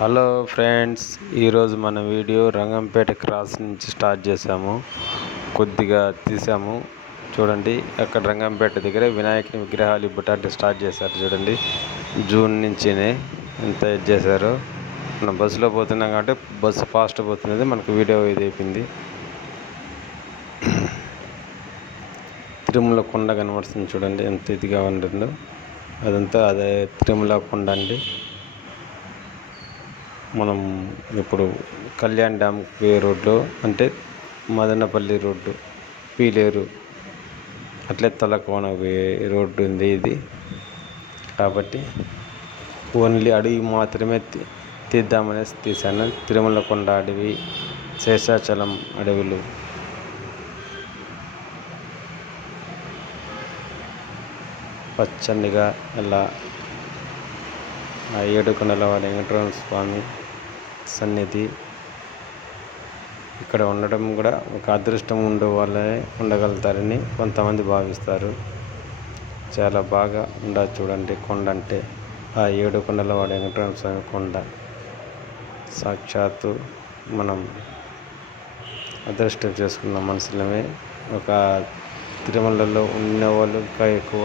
Hello friends, ఈరోజు మన video Rangampeta cross నుంచి స్టార్ట్ చేసాము. కొద్దిగా తీసాము చూడండి. అక్కడ రంగంపేట దగ్గర వినాయకుని విగ్రహాలు ఇవ్వటానికి స్టార్ట్ చేశారు చూడండి. జూన్ నుంచినే ఎంత ఇది చేశారో. మనం బస్సులో పోతున్నాం కాబట్టి బస్సు ఫాస్ట్ పోతున్నది, మనకు వీడియో ఇది అయిపోయింది. తిరుమల కొండ కనబడుతుంది చూడండి, ఎంత ఇదిగా ఉంటుందో. అదంతా అదే తిరుమల కొండ అండి. మనం ఇప్పుడు కళ్యాణ్ డ్యామ్కి రోడ్లో అంటే మదనపల్లి రోడ్డు, పీలేరు అట్లే తలకోన రోడ్డు ఉంది ఇది. కాబట్టి ఓన్లీ అడవి మాత్రమే తీద్దామనేసి తీశాను. తిరుమల కొండ అడవి, శేషాచలం అడవులు, పచ్చనిగా అలా ఆ ఏడుకొండల వెంకటరమణ స్వామి సన్నిధి ఇక్కడ ఉండడం కూడా ఒక అదృష్టం ఉండే వాళ్ళే ఉండగలుగుతారని కొంతమంది భావిస్తారు. చాలా బాగా ఉండదు చూడండి కొండ అంటే. ఆ ఏడుకొండల వెంకటరమణ స్వామి కొండ సాక్షాత్తు మనం అదృష్టం చేసుకున్న మనుషులమే. ఒక తిరుమలలో ఉన్నవాళ్ళు ఇంకా ఎక్కువ